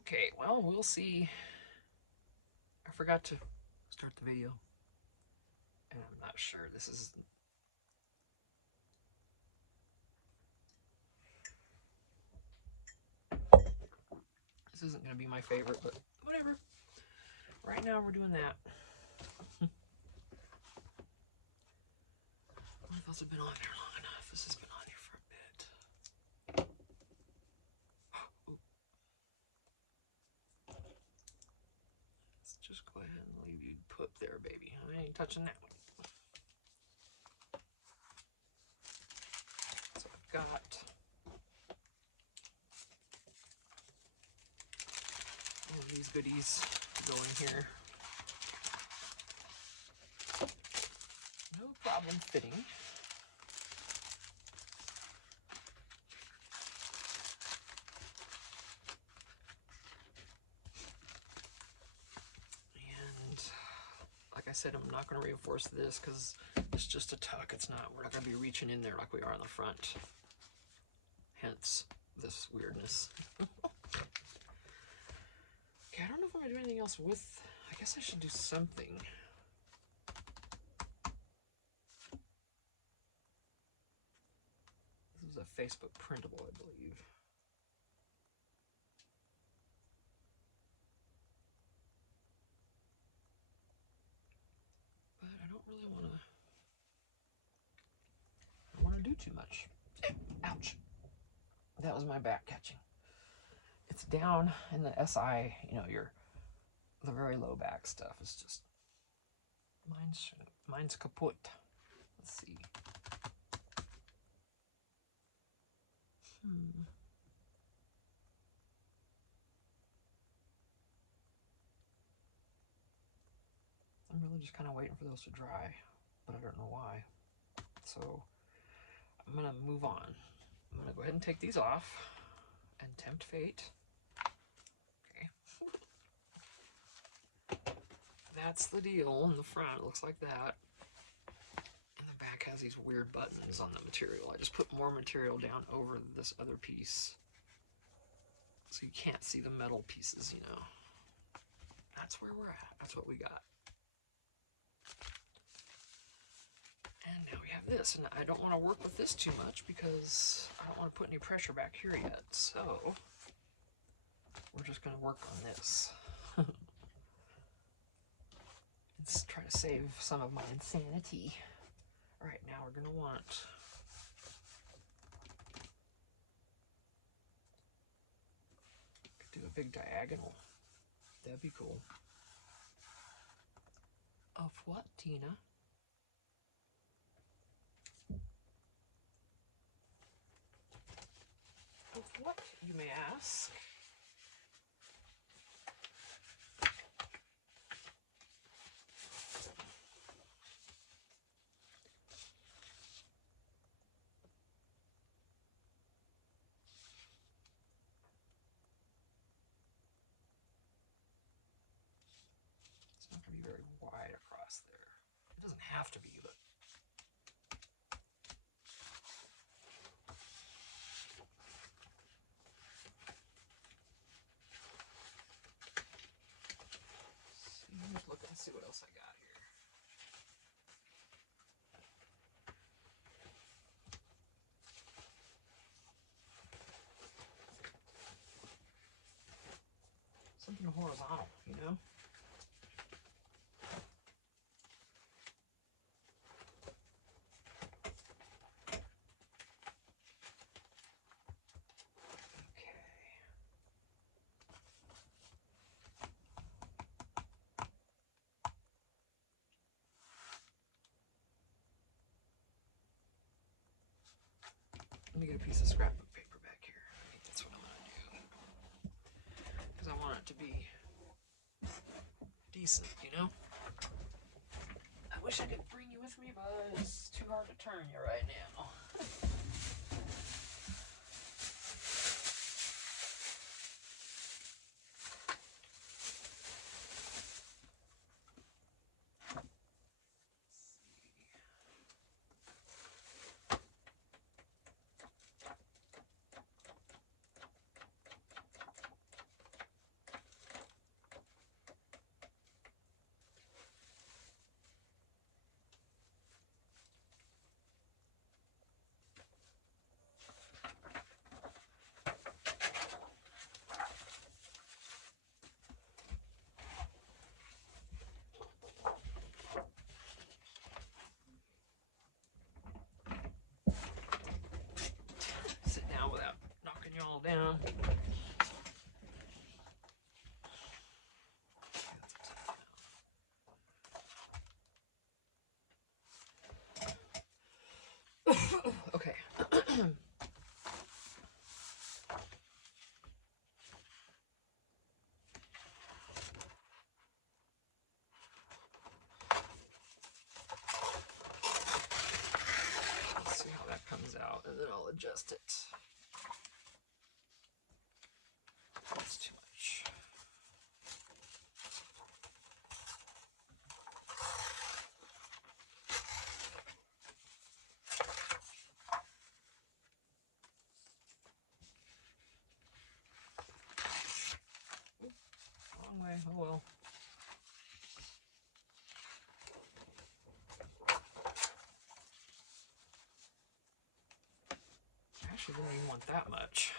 Okay, well, we'll see. I forgot to start the video, and I'm not sure this is. This isn't going to be my favorite, but whatever. Right now, we're doing that. One of us have been on there long enough. This has been on here for a bit. Let's just go ahead and leave you put there, baby. I ain't touching that one. So I've got all of these goodies to go in here. No problem fitting. And like I said, I'm not going to reinforce this because it's just a tuck. It's not, we're not going to be reaching in there like we are on the front. Hence this weirdness. Okay, I don't know if I'm going to do anything else with, I guess I should do something. This is a Facebook printable, I believe. But I don't really want to do too much. Ouch. That was my back catching. It's down in the SI, you know, the very low back stuff is just, mine's kaput. Let's see. I'm really just kind of waiting for those to dry, but I don't know why. So I'm gonna move on. I'm gonna go ahead and take these off and tempt fate. Okay. That's the deal in the front. It looks like that. And the back has these weird buttons on the material. I just put more material down over this other piece so you can't see the metal pieces, you know. That's where we're at. That's what we got. And now we have this, and I don't want to work with this too much because I don't want to put any pressure back here yet. So we're just going to work on this. Let's try to save some of my insanity. All right, now we're going to want do a big diagonal. That'd be cool. Of what, Tina? Of what, you may ask? It's not going to be very wide across there. It doesn't have to be, but let's look and see what else I got here. Something horizontal, you know? Let me get a piece of scrapbook paper back here. I think that's what I'm going to do. Because I want it to be decent, you know? I wish I could bring you with me, but it's too hard to turn you right now. way. Oh well. Actually, didn't even want that much.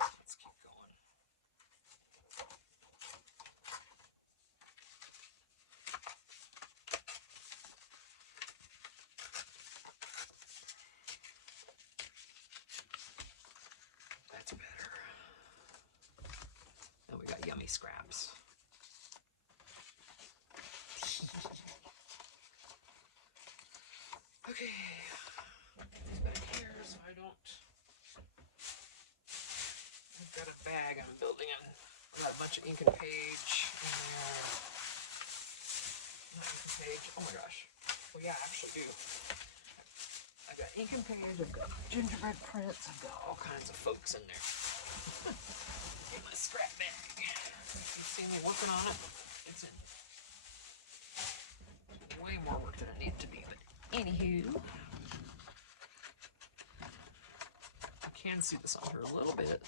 Let's keep going. That's better. And we got yummy scraps. Okay, put these back here so I don't. I've got a bag I'm building in. I've got a bunch of ink and page in there. Not ink and page. Oh my gosh. Well, yeah, I actually do. I've got ink and page. I've got gingerbread prints. I've got all kinds of folks in there. In my scrap bag. You see me working on it? It's in. Way more work than it needs to be, but anywho. You can see this on here a little bit.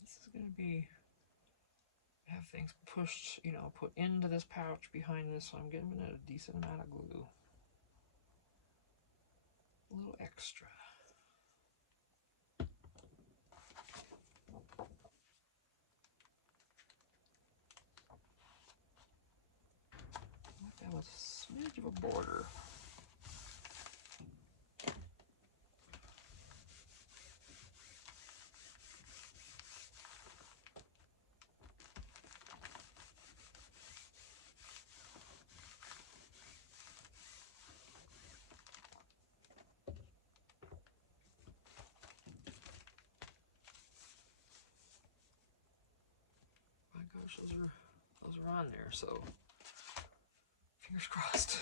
This is going to be, have things pushed, you know, put into this pouch behind this, so I'm giving it a decent amount of glue. A little extra. Like that with a smidge of a border. My gosh, those are on there, so fingers crossed.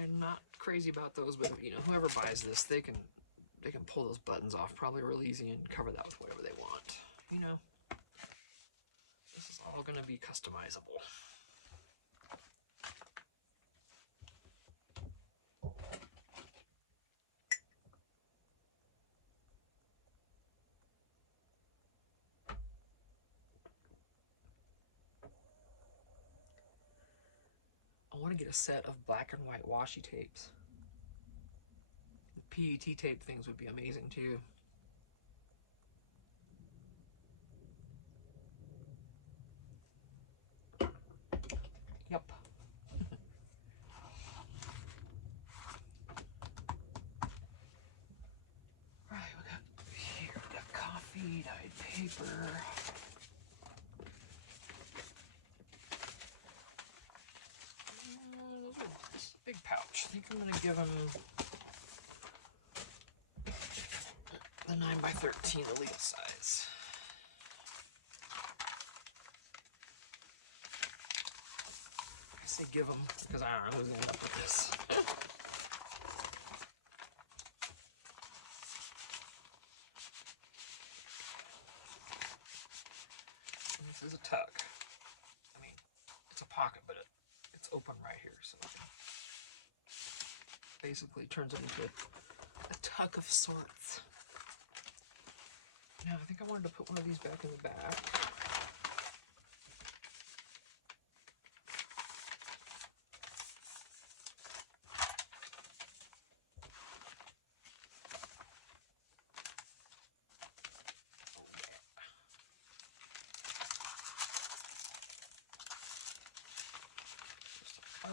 I'm not crazy about those, but you know, whoever buys this, they can pull those buttons off probably real easy and cover that with whatever they want. You know, this is all going to be customizable. I want to get a set of black and white washi tapes. The PET tape things would be amazing too. Yep. Right, we got coffee, dyed paper. This is a big pouch. I think I'm going to give them the 9x13, the legal size. I say give them because I don't know who's going to end up with this. This is a tuck. I mean, it's a pocket, but it's open right here, so it basically turns it into a tuck of sorts. Now, I think I wanted to put one of these back in the back.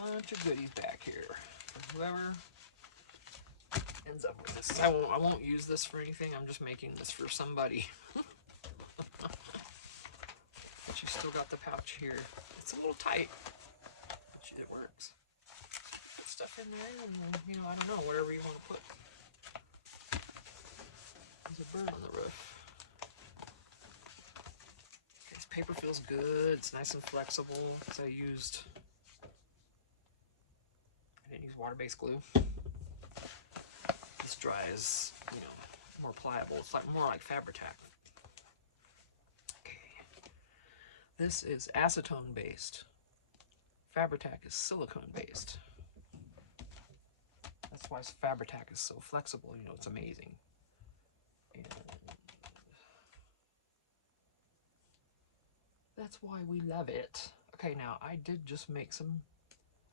Bunch of goodies back here for whoever ends up with this. I won't use this for anything. I'm just making this for somebody. But you still got the pouch here. It's a little tight, but it works. Put stuff in there, and you know, I don't know, whatever you want to put. There's a bird on the roof. Okay, this paper feels good. It's nice and flexible. So I didn't use water-based glue. This dries, you know, more pliable. It's like more like Fabri-Tac. Okay. This is acetone-based. Fabri-Tac is silicone-based. That's why Fabri-Tac is so flexible. You know, it's amazing. And that's why we love it. Okay, now I did just make some.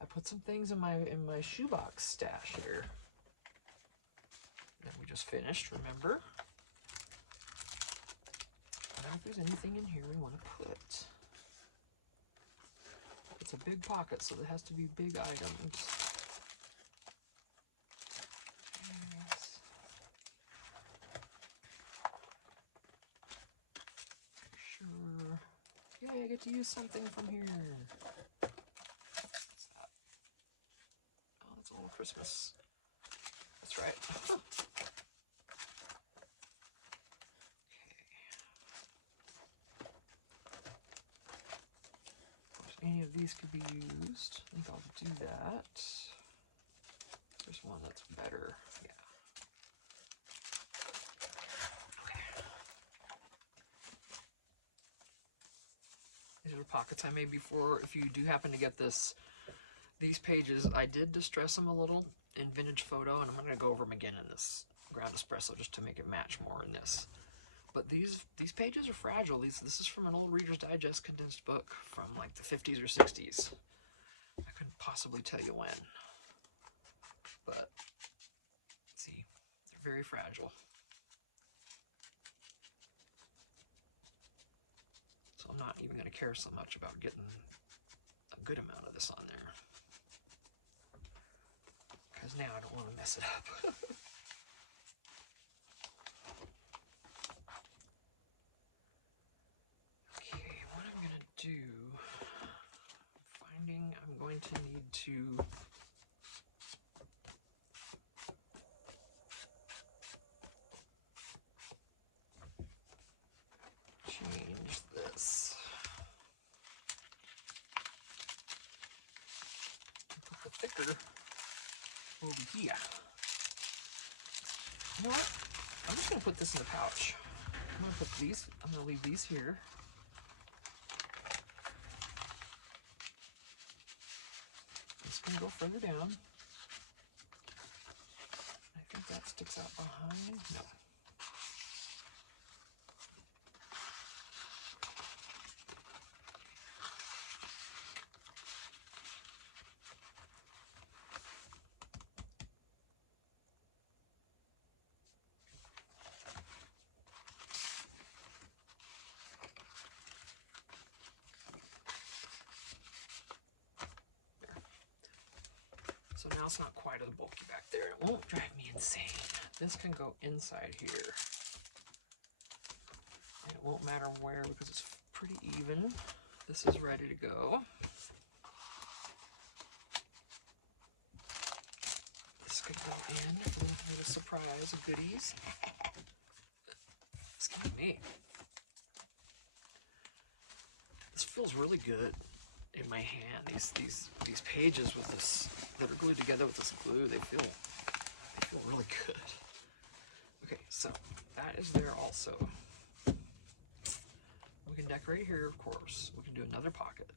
I put some things in my shoebox stash here that we just finished. Remember? I don't know if there's anything in here we want to put. It's a big pocket, so there has to be big items. Sure. Yay, I get to use something from here. What's that? Oh, that's all Christmas. That's right. Any of these could be used. I think I'll do that. There's one that's better. Yeah. Okay. These are pockets I made before. If you do happen to get these pages, I did distress them a little in Vintage Photo, and I'm going to go over them again in this Ground Espresso just to make it match more in this. But these pages are fragile. This is from an old Reader's Digest condensed book from like the 50s or 60s. I couldn't possibly tell you when. But, see, they're very fragile. So I'm not even going to care so much about getting a good amount of this on there. Because now I don't want to mess it up. I'm going to need to change this. Put the thicker over here. You know what? I'm just going to put this in the pouch. I'm going to leave these here. Going to go further down. I think that sticks out behind. No. So now it's not quite as bulky back there. It won't drive me insane. This can go inside here. And it won't matter where because it's pretty even. This is ready to go. This could go in for a little surprise of goodies. Excuse me. This feels really good in my hand. These pages with this that are glued together with this glue, they feel really good. Okay, so that is there also. We can decorate here, of course. We can do another pocket.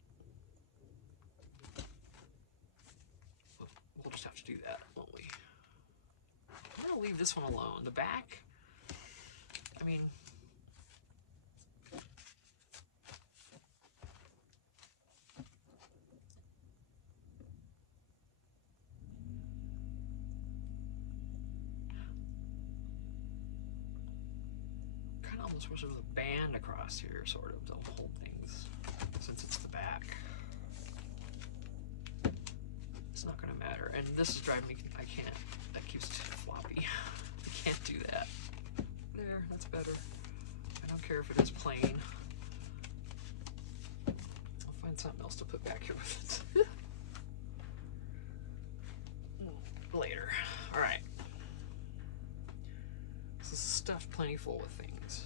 We'll just have to do that, won't we? I'm gonna leave this one alone. The back, I mean, almost wish there was a band across here, sort of, to hold things, since it's the back. It's not going to matter. And this is driving me, I can't, that keeps too floppy. I can't do that. There, that's better. I don't care if it is plain. I'll find something else to put back here with it. Later. Alright. This is a stuffed plenty full with things.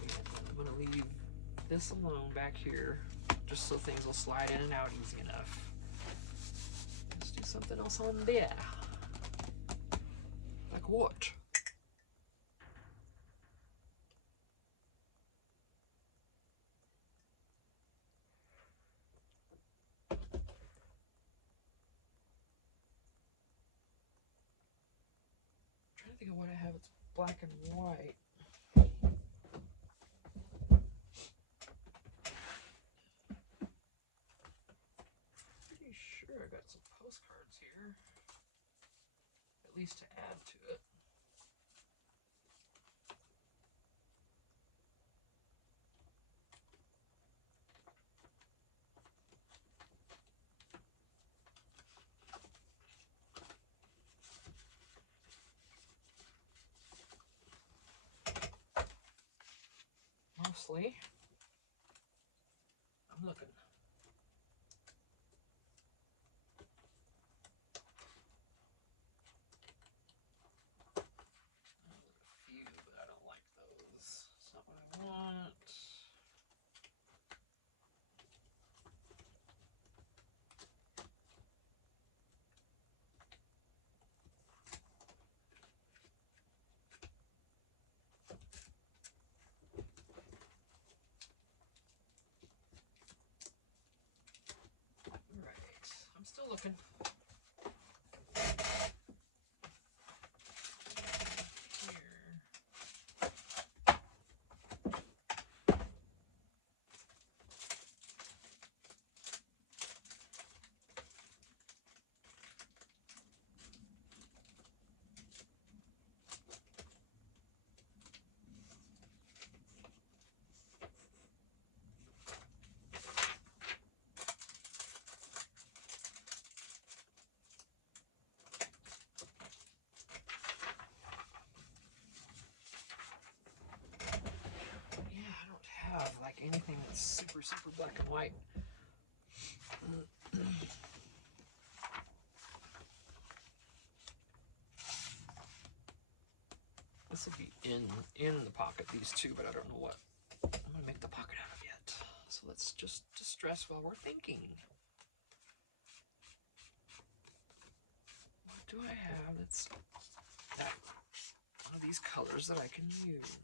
And I'm going to leave this alone back here, just so things will slide in and out easy enough. Let's do something else on there. Like what? Trying to think of what I have. It's black and white. Pretty sure I got some postcards here, at least to add to it. Mostly, I'm looking. A few, but I don't like those. It's not what I want. Right, I'm still looking. Have like anything that's super black and white. This would be in the pocket, these two, but I don't know what I'm gonna make the pocket out of yet. So let's just distress while we're thinking. What do I have that's that one of these colors that I can use?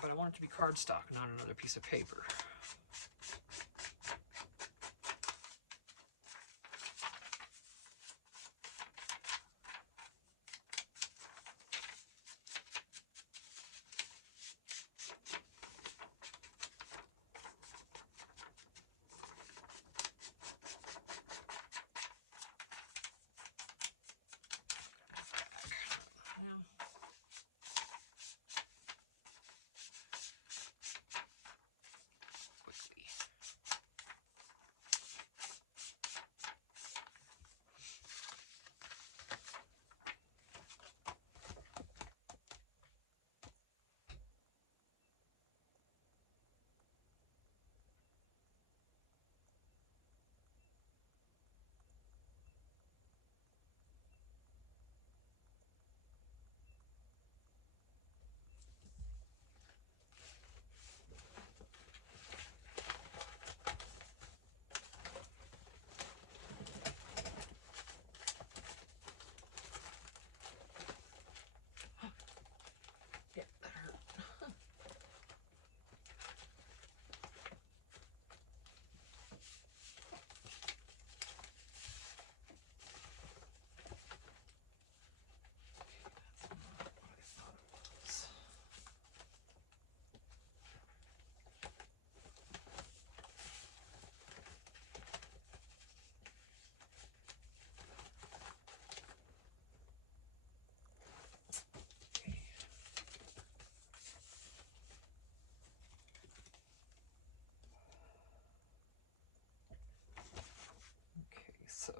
But I want it to be cardstock, not another piece of paper. So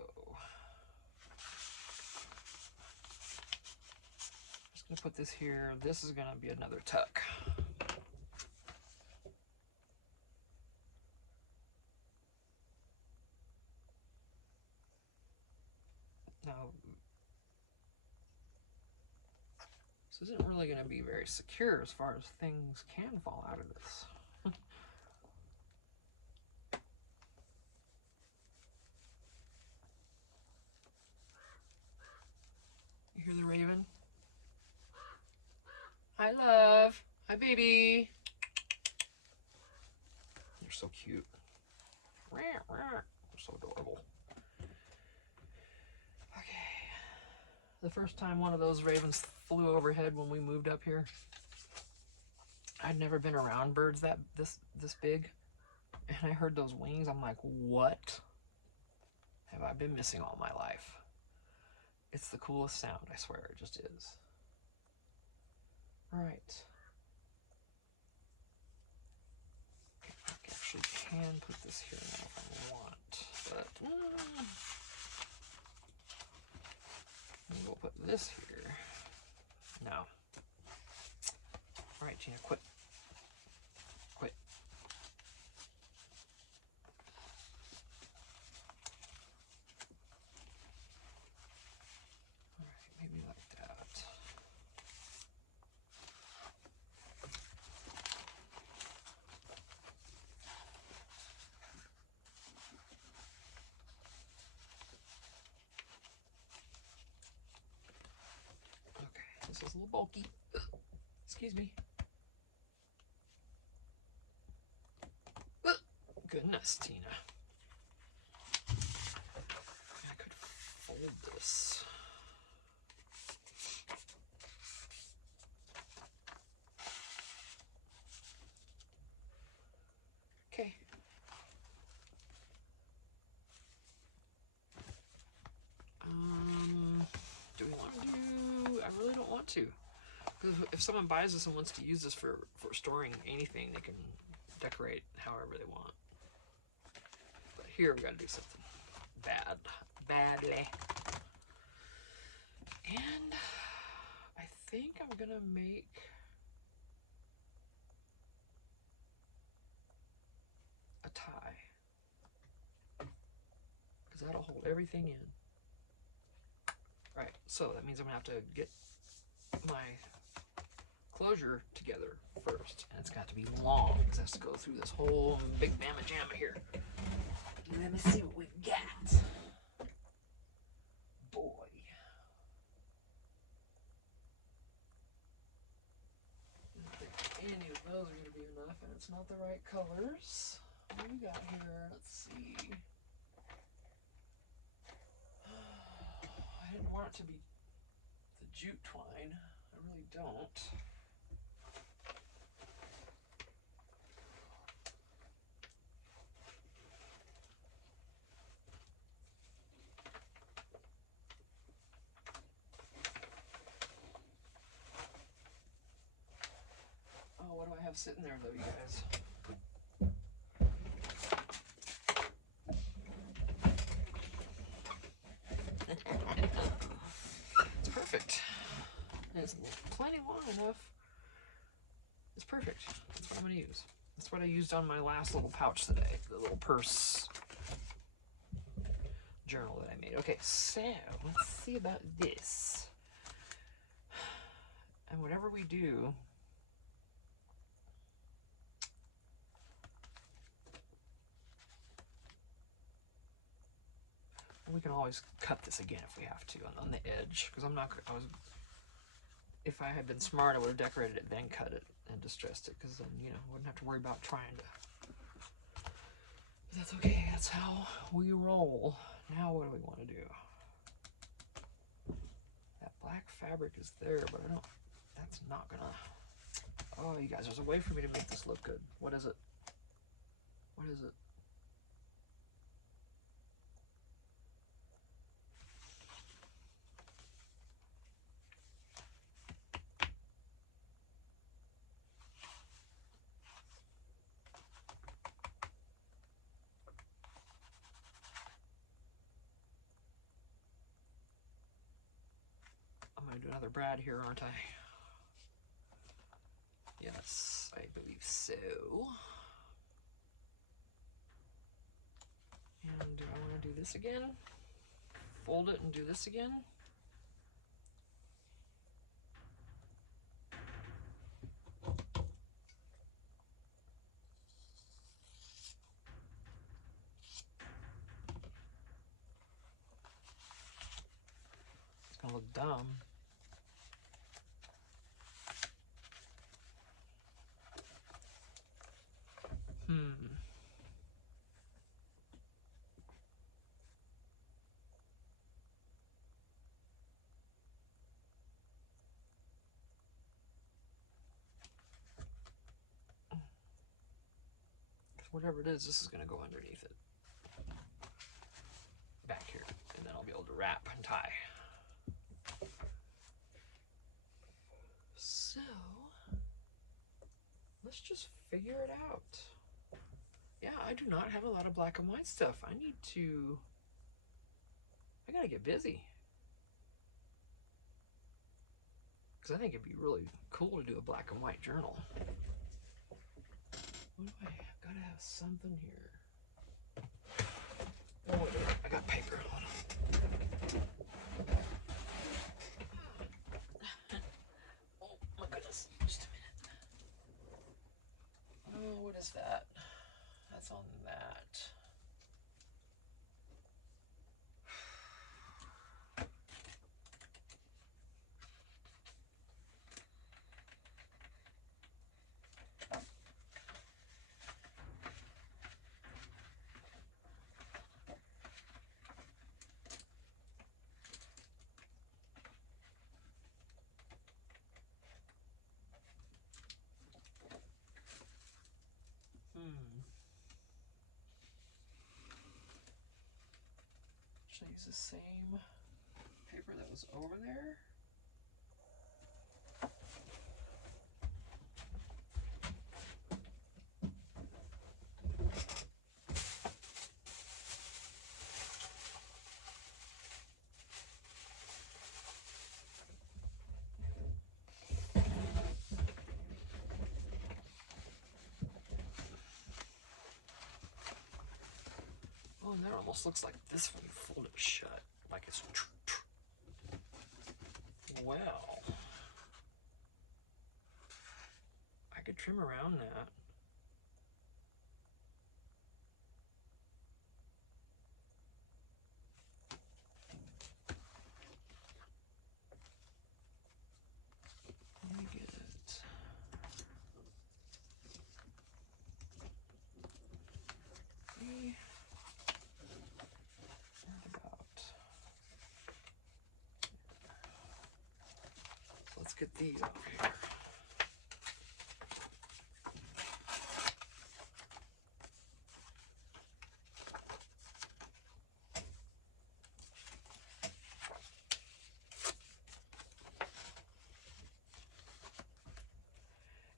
just gonna put this here. This is gonna be another tuck. Now This isn't really going to be very secure as far as things can fall out of this. You hear the raven? Hi, love. Hi, baby. You're so cute. You're so adorable. Okay. The first time one of those ravens flew overhead when we moved up here, I'd never been around birds this big, and I heard those wings. I'm like, what have I been missing all my life? It's the coolest sound, I swear, it just is. All right. Okay, I actually can put this here now if I want, but we'll put this here. No. All right, Gina, quit. Quit. All right, maybe like that. Okay, this is a little bulky. Excuse me. Goodness, Tina. I could fold this. Okay. Do we want to do? I really don't want to. Because if someone buys this and wants to use this for storing anything, they can decorate however they want. But here we got to do something badly. And I think I'm gonna make a tie, because that'll hold everything in. Right, so that means I'm gonna have to get my closure together first, and it's got to be long because it has to go through this whole big mamma jamma here. Let me see what we got. Boy. I don't think any of those are going to be enough, and it's not the right colors. What do we got here? Let's see. I didn't want it to be the jute twine. I really don't. Oh, what do I have sitting there, though, you guys? It's perfect. It's plenty long enough. It's perfect. That's what I'm going to use. That's what I used on my last little pouch today. The little purse journal that I made. Okay, so let's see about this. And whatever we do, we can always cut this again if we have to on the edge, because if I had been smart, I would have decorated it, then cut it and distressed it, because then, you know, I wouldn't have to worry about trying to. But that's okay, that's how we roll. Now what do we want to do? That black fabric is there, but that's not gonna, oh, you guys, there's a way for me to make this look good. What is it? What is it? I'm gonna do another Brad here, aren't I? Yes, I believe so. And do I want to do this again? Fold it and do this again? gonna look dumb. Whatever it is, this is going to go underneath it. Back here. And then I'll be able to wrap and tie. So, let's just figure it out. Yeah, I do not have a lot of black and white stuff. I gotta get busy. Because I think it'd be really cool to do a black and white journal. What do I have? Gotta have something here. Oh, I got paper. Hold on. Oh my goodness. Just a minute. Oh, what is that? That's on that. Should I use the same paper that was over there? Oh, and that almost looks like this when you fold it shut. Like it's... Well, I could trim around that. Let me get it. Let's get these out here.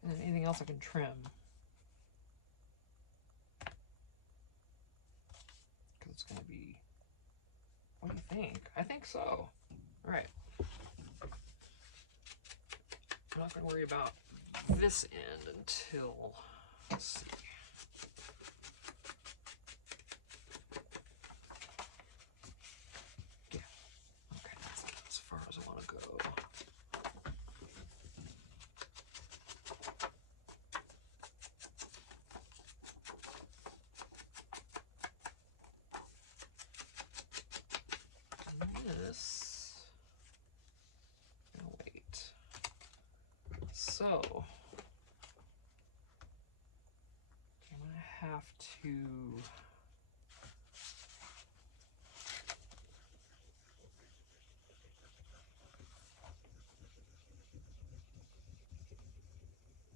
And then anything else I can trim. Because it's going to be... What do you think? I think so. All right. I'm not going to worry about this end until, let's see. Yeah. Okay, that's as far as I want to go. This. Oh, wait. So, I'm going to have to...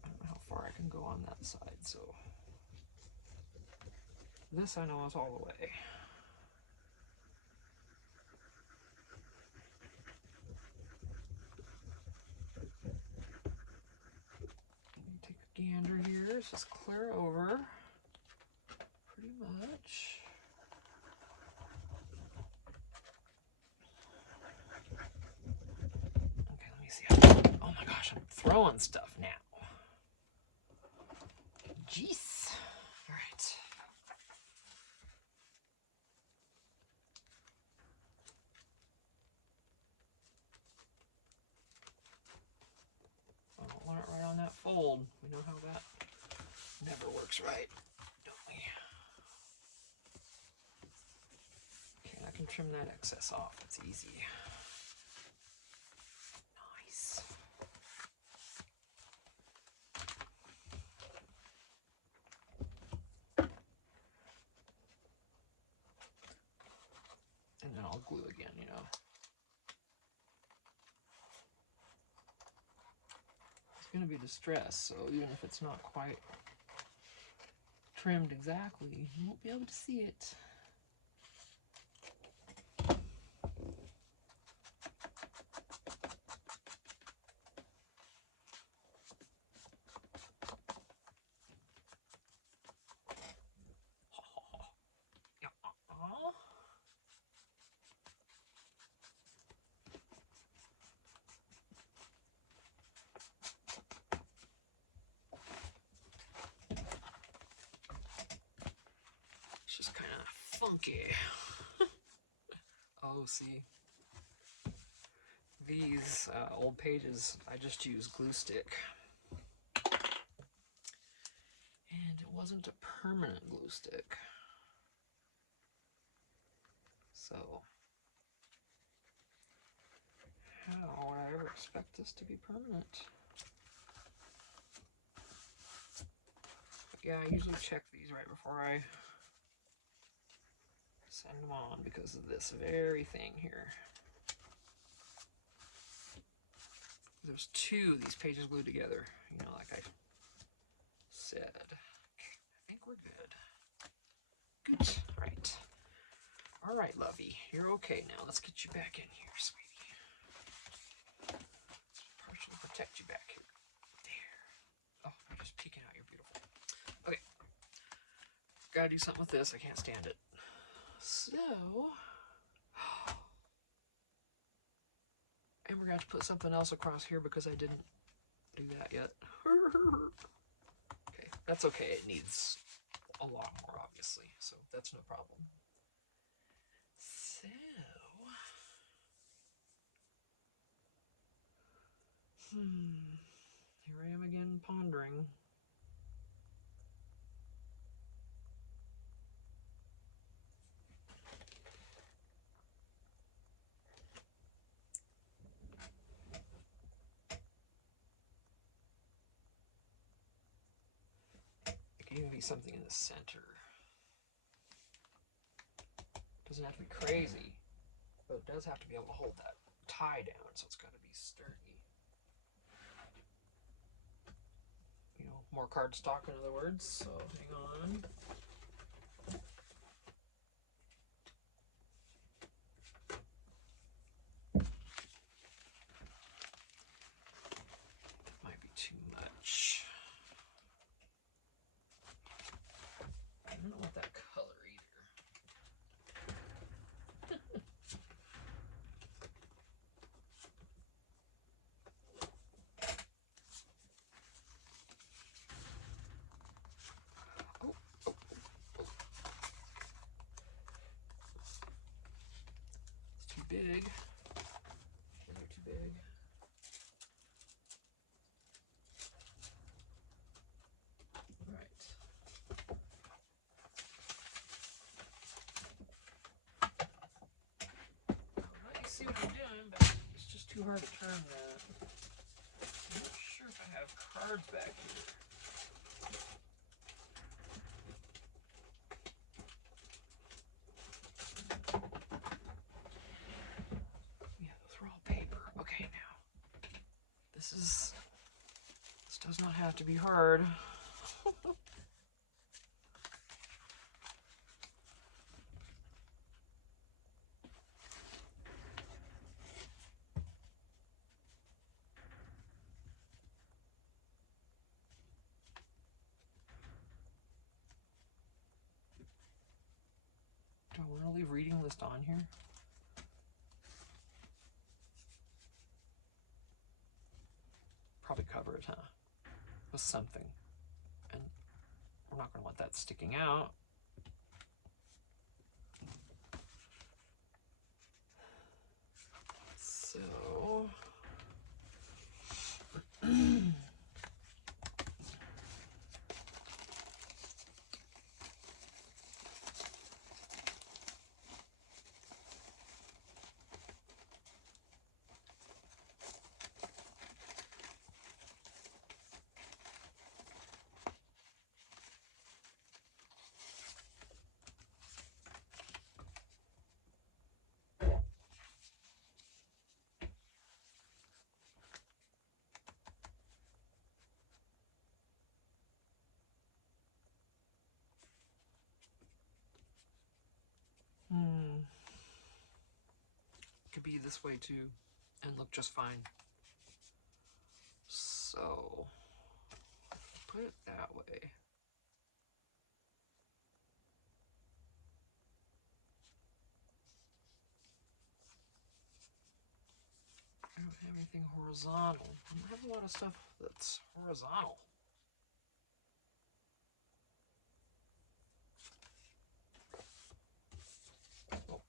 I don't know how far I can go on that side, so... This I know is all the way. Take a gander here, let's just clear over. Pretty much. Okay, let me see. Oh my gosh, I'm throwing stuff now. Jeez. All right. I don't want it right on that fold. We know how that never works right, don't we? Okay, I can trim that excess off. It's easy. And then I'll glue again, you know. It's going to be distressed, so even if it's not quite trimmed exactly, you won't be able to see it. It's just kind of funky. Oh, see, these old pages, I just use glue stick. And it wasn't a permanent glue stick. So, how would I ever expect this to be permanent? But yeah, I usually check these right before I send them on because of this very thing here. There's two of these pages glued together, you know, like I said. I think we're good. Good. All right. All right, lovey. You're okay now. Let's get you back in here, sweetie. Let's partially protect you back here. There. Oh, you're just peeking out. You're beautiful. Okay. Gotta do something with this. I can't stand it. So... And we're going to have to put something else across here because I didn't do that yet. Okay, that's okay. It needs a lot more, obviously, so that's no problem. So, here I am again pondering. It can even be something in the center. It doesn't have to be crazy, but it does have to be able to hold that tie down, so it's got to be sturdy. You know, more cardstock, in other words, so hang on. Might be too much. I don't know what that color either. Oh, oh, oh. It's too big. They're too big. See what I'm doing, but it's just too hard to turn that. I'm not sure if I have cards back here. Yeah, those are all paper. Okay, now. This does not have to be hard. Do I want to leave reading list on here? Probably cover it, huh? With something. And we're not going to want that sticking out. So... be this way too and look just fine. So put it that way. I don't have anything horizontal. I don't have a lot of stuff that's horizontal. Oh.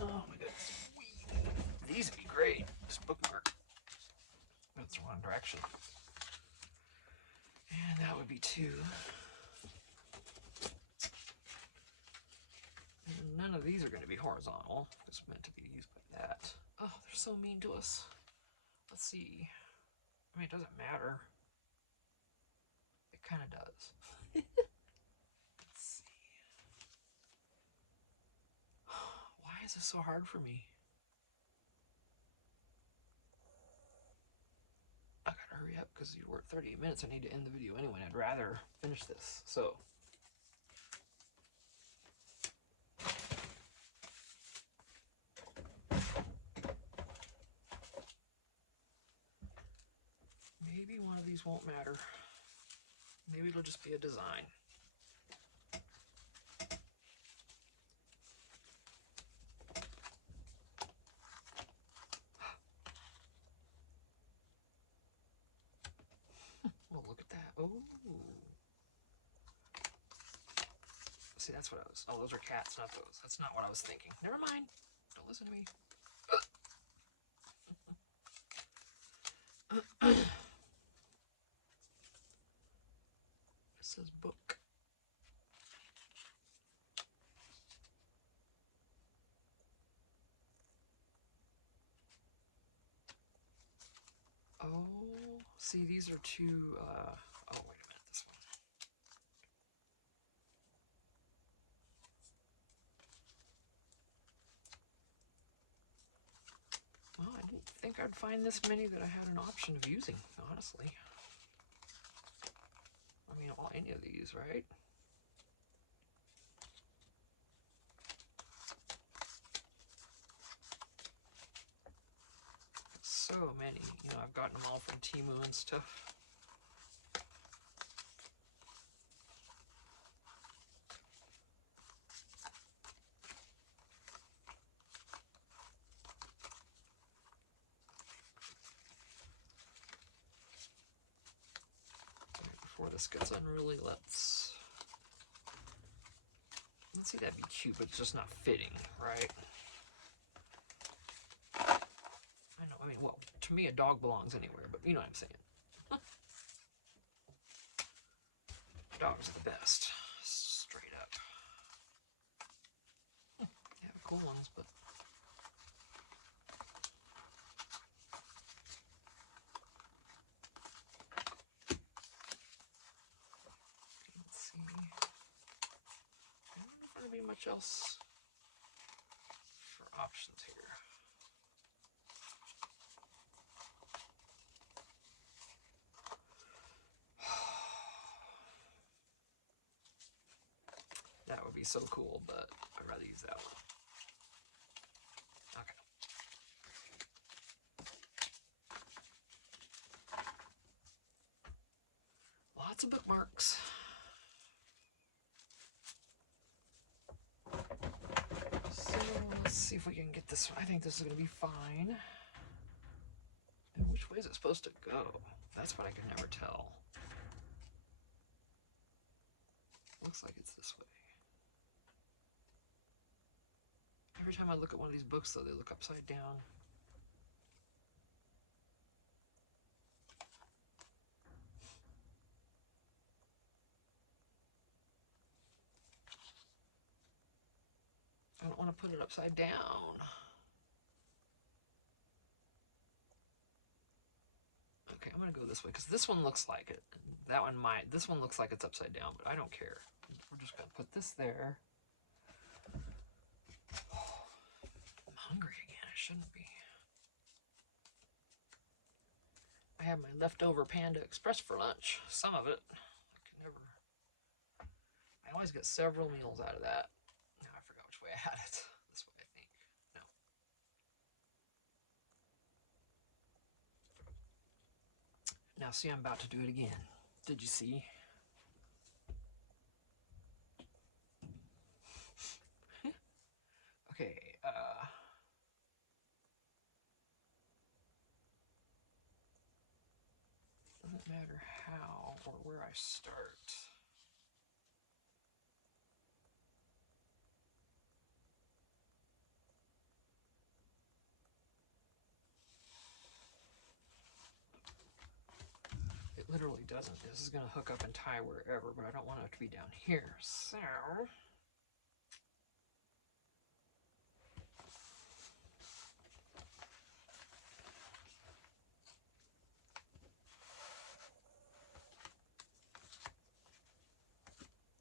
Oh my goodness. These would be great. Just bookmark. That's the wrong direction. And that would be 2. And none of these are going to be horizontal. It's meant to be used like that. Oh, they're so mean to us. Let's see. I mean, it doesn't matter. It kind of does. Let's see. Why is this so hard for me? I gotta hurry up because we're at 38 minutes. I need to end the video anyway. I'd rather finish this. So. Maybe one of these won't matter. Maybe it'll just be a design. Well, look at that. Oh. See, that's what I was. Oh, those are cats, not those. That's not what I was thinking. Never mind. Don't listen to me. It says book. Oh, see, these are 2. Oh, wait a minute. This one. Well, I didn't think I'd find this many that I had an option of using, honestly. I mean, well, any of these, right? So many. You know, I've gotten them all from Temu and stuff. Before this gets unruly, let's see, that'd be cute, but it's just not fitting, right? I know, I mean, well, to me a dog belongs anywhere, but you know what I'm saying. Dogs are the best, straight up. They have cool ones, but let's see. I don't know if there'll be much else for options here. That would be so cool, but I'd rather use that one. Okay. Lots of bookmarks. So let's see if we can get this one. I think this is going to be fine. And which way is it supposed to go? That's what I can never tell. Looks like it's this way. Every time I look at one of these books, though, they look upside down. I don't want to put it upside down. Okay, I'm going to go this way, because this one looks like it. That one might. This one looks like it's upside down, but I don't care. We're just going to put this there. I'm hungry again. I shouldn't be. I have my leftover Panda Express for lunch. Some of it. I always get several meals out of that. Now I forgot which way I had it. This way, I think. No. Now see, I'm about to do it again. Did you see? Okay, doesn't matter how or where I start. It literally doesn't. This is going to hook up and tie wherever, but I don't want it to be down here. So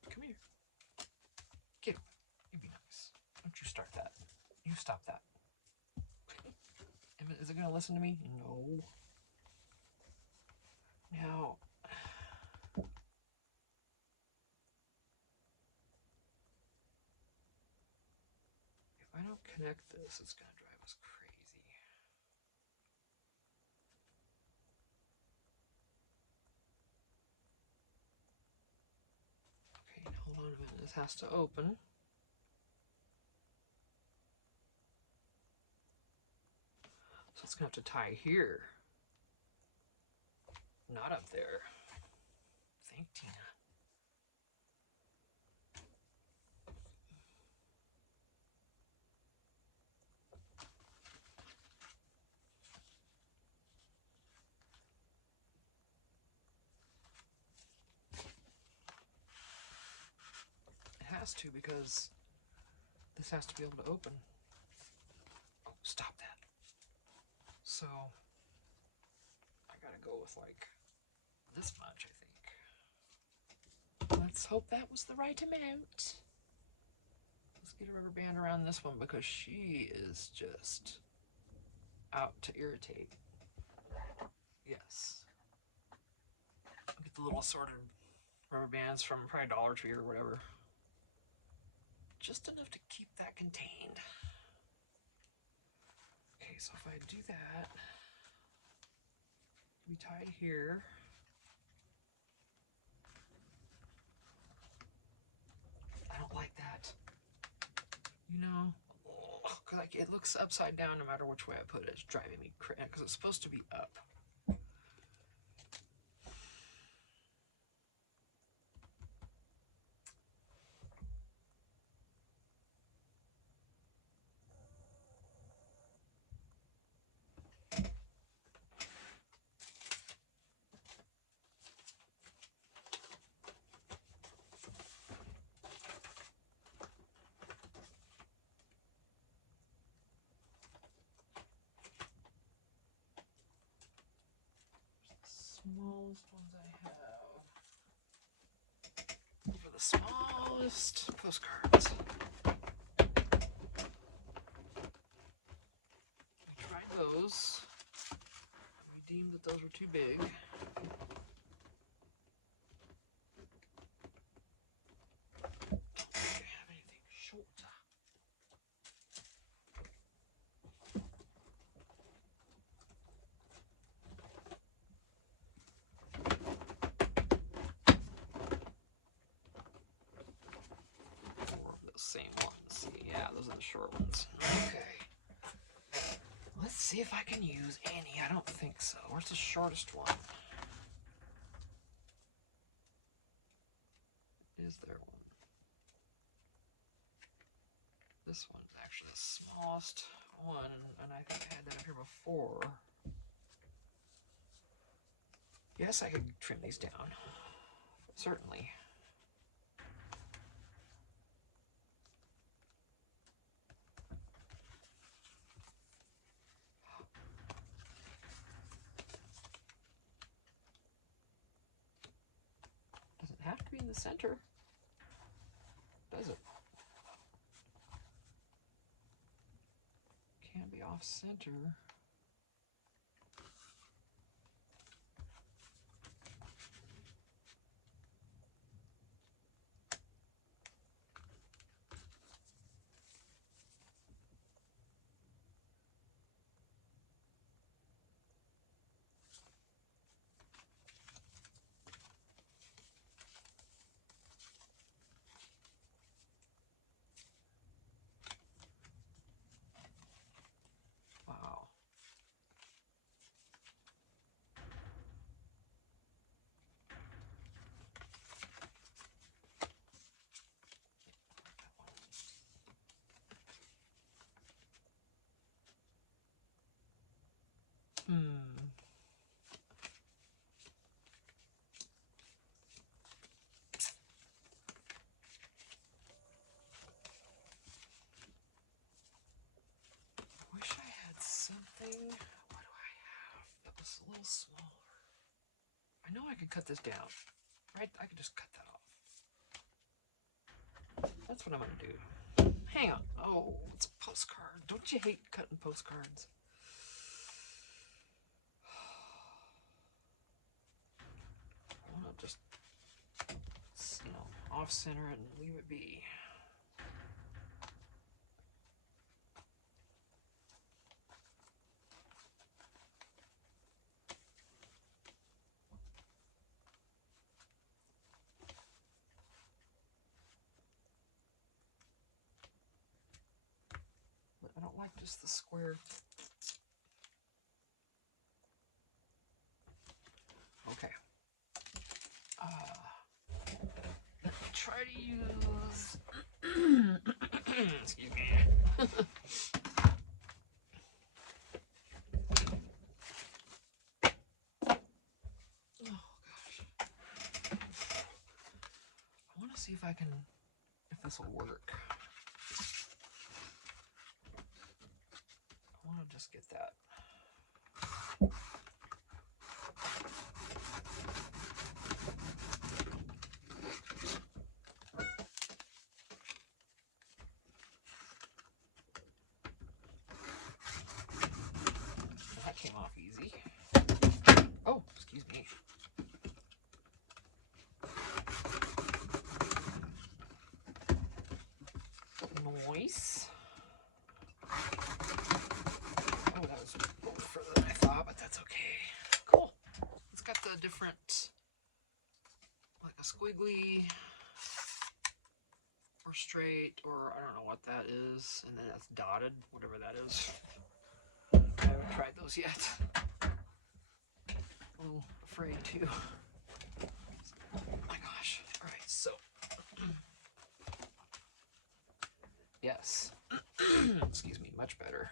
come here. Get away. You be nice. Don't you start that. You stop that. Is it going to listen to me? No. Now, if I don't connect this, it's going to drive us crazy. Okay, now hold on a minute. This has to open. So it's going to have to tie here. Not up there. Thank Tina. It has to, because this has to be able to open. Oh, stop that. So I gotta go with like this much, I think. Let's hope that was the right amount. Let's get a rubber band around this one because she is just out to irritate. Yes. I'll get the little assorted rubber bands from probably Dollar Tree or whatever. Just enough to keep that contained. Okay, so if I do that, we tie here. I don't like that. You know, because like it looks upside down no matter which way I put it. It's driving me crazy because it's supposed to be up. Smallest ones I have. For the smallest postcards. We tried those. We deemed that those were too big. Don't think I have anything shorter. Same ones. Yeah, those are the short ones. Okay. Let's see if I can use any. I don't think so. Where's the shortest one? Is there one? This one's actually the smallest one, and I think I had that up here before. Yes, I could trim these down. Certainly. Doesn't have to be in the center, does it? Can be off center. could cut this down. Right? I could just cut that off. That's what I'm going to do. Hang on. Oh, it's a postcard. Don't you hate cutting postcards? I want to just, off center it and leave it be. But I don't like just the square. Okay. Let me try to use. Excuse me. Oh gosh. I want to see if this will work. I want to just get that. That came off easy. Oh, excuse me. Nice. Oh, that was a little further than I thought, but that's okay. Cool. It's got the different, like a squiggly or straight, or I don't know what that is, and then that's dotted, whatever that is. I haven't tried those yet. A little afraid to. Oh my gosh. Alright, so. Yes. Excuse me, much better.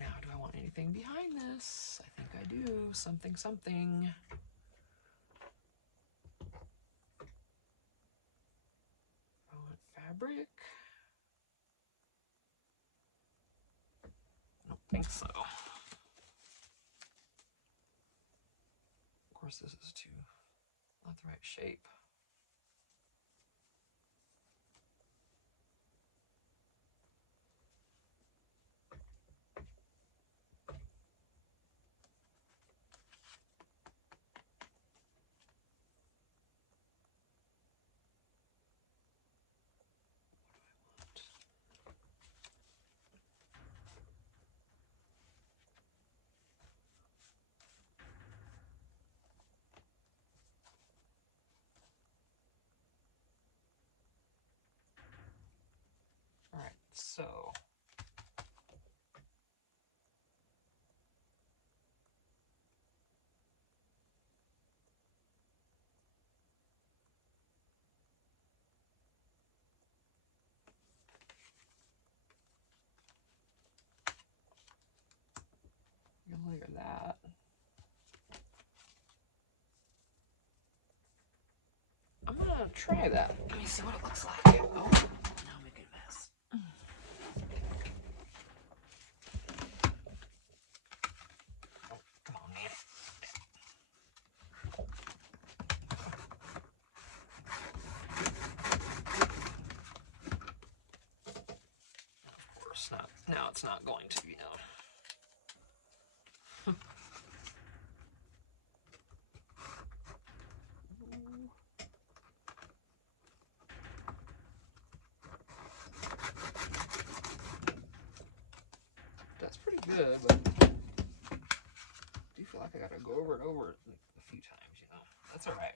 Now, do I want anything behind this? I think I do. Something, something. I want fabric. I don't think so. Of course, this is not the right shape. Alright, so you can layer that. I'm gonna try that. Let me see what it looks like. Oh, now I'm making a mess. Oh, come on, man. Of course not. Now it's not going to, That's pretty good, but I do feel like I gotta go over it a few times, That's alright.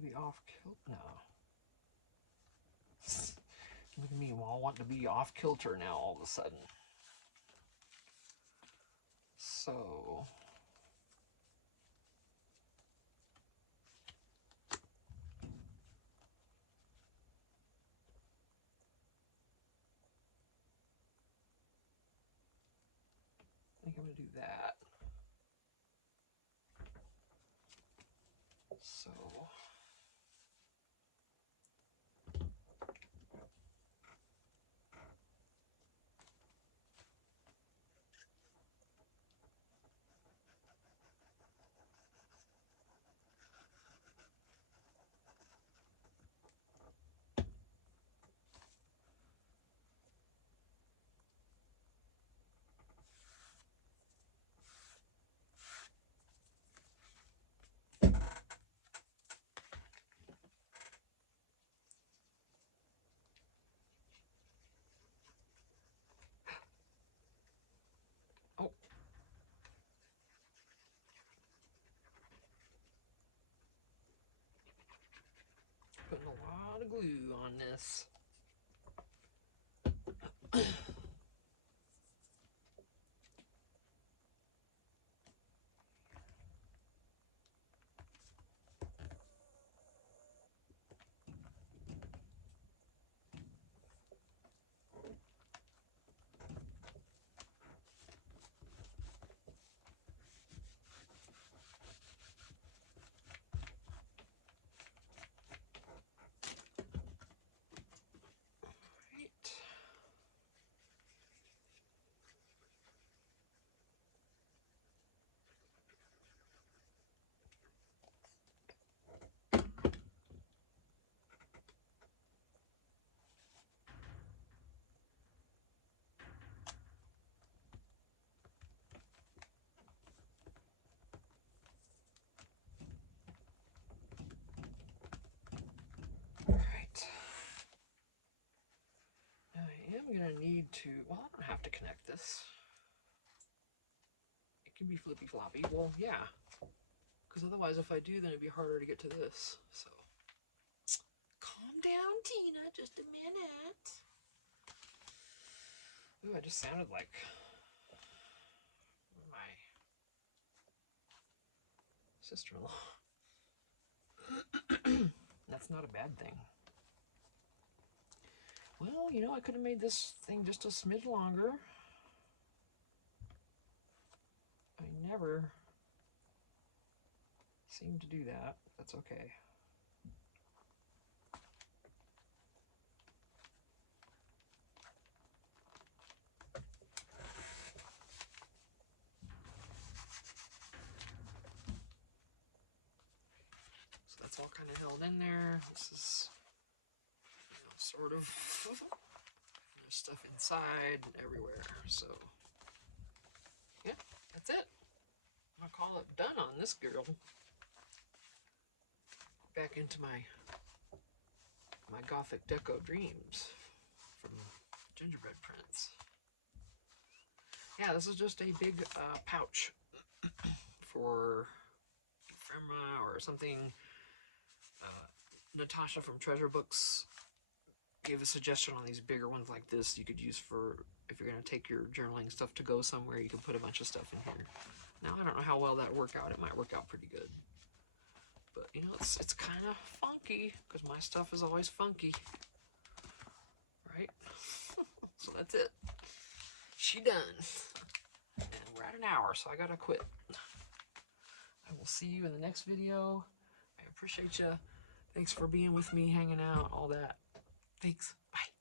maybe off kilter. No. Look at me, all want to be off kilter now all of a sudden. So I think I'm going to do that. So oh, putting a lot of glue on this. Alright. Now I am going to need to, well, I don't have to connect this. It can be flippy floppy. Well, yeah. Because otherwise if I do, then it'd be harder to get to this. So, calm down, Tina, just a minute. Ooh, I just sounded like my sister-in-law. That's not a bad thing. Well, you know, I could have made this thing just a smidge longer. I never seem to do that. That's okay. So that's all kind of held in there. This is, you know, sort of, there's stuff inside and everywhere. So, yeah, that's it. I'm gonna call it done on this girl. Back into my Gothic Deco dreams from gingerbread prints. Yeah, this is just a big pouch for ephemera or something. Natasha from Treasure Books gave a suggestion on these bigger ones like this you could use for if you're going to take your journaling stuff to go somewhere. You can put a bunch of stuff in here. Now I don't know how well that worked out. It might work out pretty good, but you know, it's kind of funky because my stuff is always funky, right? So that's it. She done, and we're at an hour, so I gotta quit. I will see you in the next video. I appreciate you. Thanks for being with me, hanging out, all that. Thanks. Bye.